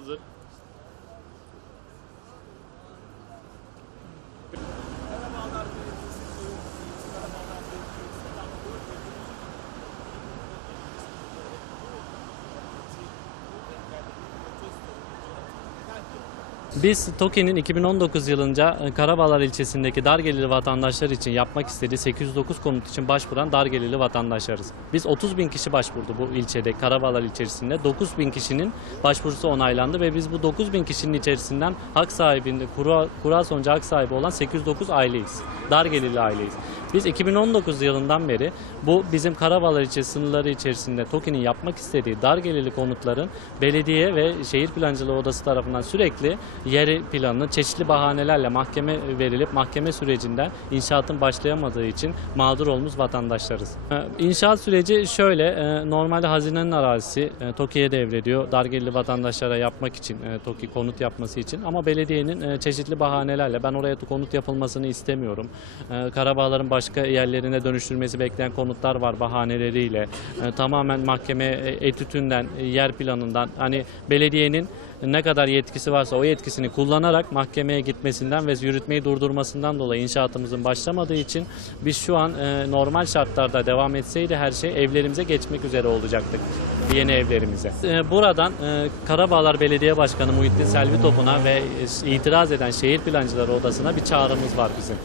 does it. Biz TOKİ'nin 2019 yılınca e, Karabağlar ilçesindeki dar gelirli vatandaşlar için yapmak istediği 809 konut için başvuran dar gelirli vatandaşlarız. Biz 30 bin kişi başvurdu bu ilçede, Karabağlar ilçesinde. 9 bin kişinin başvurusu onaylandı ve biz bu 9 bin kişinin içerisinden hak sahibinde, kura, kura sonucu hak sahibi olan 809 aileyiz. Dar gelirli aileyiz. Biz 2019 yılından beri bu bizim Karabağlar ilçe sınırları içerisinde TOKİ'nin yapmak istediği dar gelirli konutların belediye ve şehir plancılığı odası tarafından sürekli yeri planını çeşitli bahanelerle mahkeme verilip mahkeme sürecinden inşaatın başlayamadığı için mağdur olmuş vatandaşlarız. Ee, İnşaat süreci şöyle, e, normalde hazinenin arazisi e, TOKİ'ye devrediyor. Dar gelirli vatandaşlara yapmak için, e, TOKİ konut yapması için ama belediyenin çeşitli bahanelerle ben oraya konut yapılmasını istemiyorum. Karabağların başka yerlerine dönüştürmesi beklenen konutlar var bahaneleriyle. E, Tamamen mahkeme e, etütünden, e, yer planından hani belediyenin ne kadar yetkisi varsa o yetkisini kullanarak mahkemeye gitmesinden ve yürütmeyi durdurmasından dolayı inşaatımızın başlamadığı için biz şu an e, normal şartlarda devam etseydi her şey evlerimize geçmek üzere olacaktık. Yeni evlerimize. E, buradan e, Karabağlar Belediye Başkanı Muhittin Selvi Topun'a ve itiraz eden Şehir Plancıları Odası'na bir çağrımız var bizim.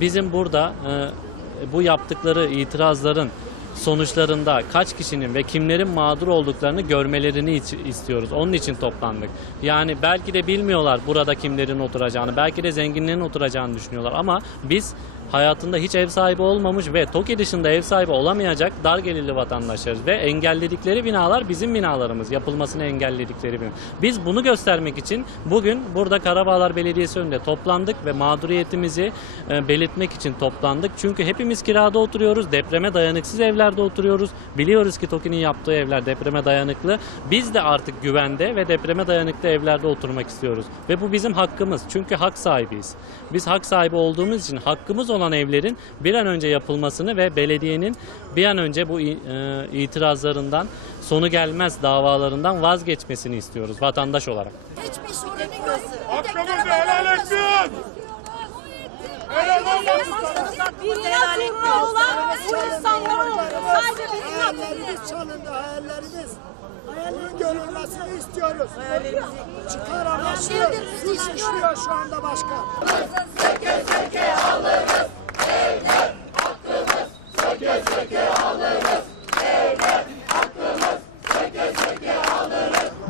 Bizim burada e, bu yaptıkları itirazların sonuçlarında kaç kişinin ve kimlerin mağdur olduklarını görmelerini istiyoruz. Onun için toplandık. Yani belki de bilmiyorlar burada kimlerin oturacağını, belki de zenginlerin oturacağını düşünüyorlar ama biz hayatında hiç ev sahibi olmamış ve TOKİ dışında ev sahibi olamayacak dar gelirli vatandaşlarız ve engelledikleri binalar bizim binalarımız. Yapılmasını engelledikleri bina. Biz bunu göstermek için bugün burada Karabağlar Belediyesi önünde toplandık ve mağduriyetimizi e, belirtmek için toplandık. Çünkü hepimiz kirada oturuyoruz, depreme dayanıksız evlerde oturuyoruz. Biliyoruz ki TOKİ'nin yaptığı evler depreme dayanıklı. Biz de artık güvende ve depreme dayanıklı evlerde oturmak istiyoruz. Ve bu bizim hakkımız. Çünkü hak sahibiyiz. Biz hak sahibi olduğumuz için hakkımız olan evlerin bir an önce yapılmasını ve belediyenin bir an önce bu e, itirazlarından sonu gelmez davalarından vazgeçmesini istiyoruz vatandaş olarak. Hiçbir. Hayallerimiz çalındı, hayallerimiz. Hayallerin görülmesini istiyoruz. Çıkar amaçlıyor, suç işliyor şu anda başkan.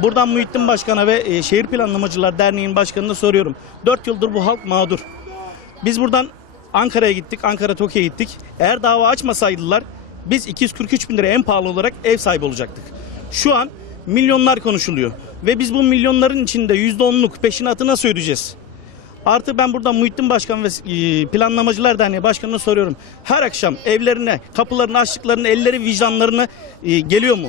Buradan Muhittin Başkan'a ve e, Şehir Planlamacılar Derneği'nin başkanına soruyorum. 4 yıldır bu halk mağdur. Biz buradan Ankara'ya gittik, Ankara Tokyo'ya gittik. Eğer dava açmasaydılar biz 243 bin lira en pahalı olarak ev sahibi olacaktık. Şu an milyonlar konuşuluyor. Ve biz bu milyonların içinde %10'luk peşinatı nasıl ödeyeceğiz? Artı ben buradan Muhittin Başkan ve e, Planlamacılar Derneği Başkanı'na soruyorum. Her akşam evlerine, kapılarını açtıklarında elleri vicdanlarına e, geliyor mu?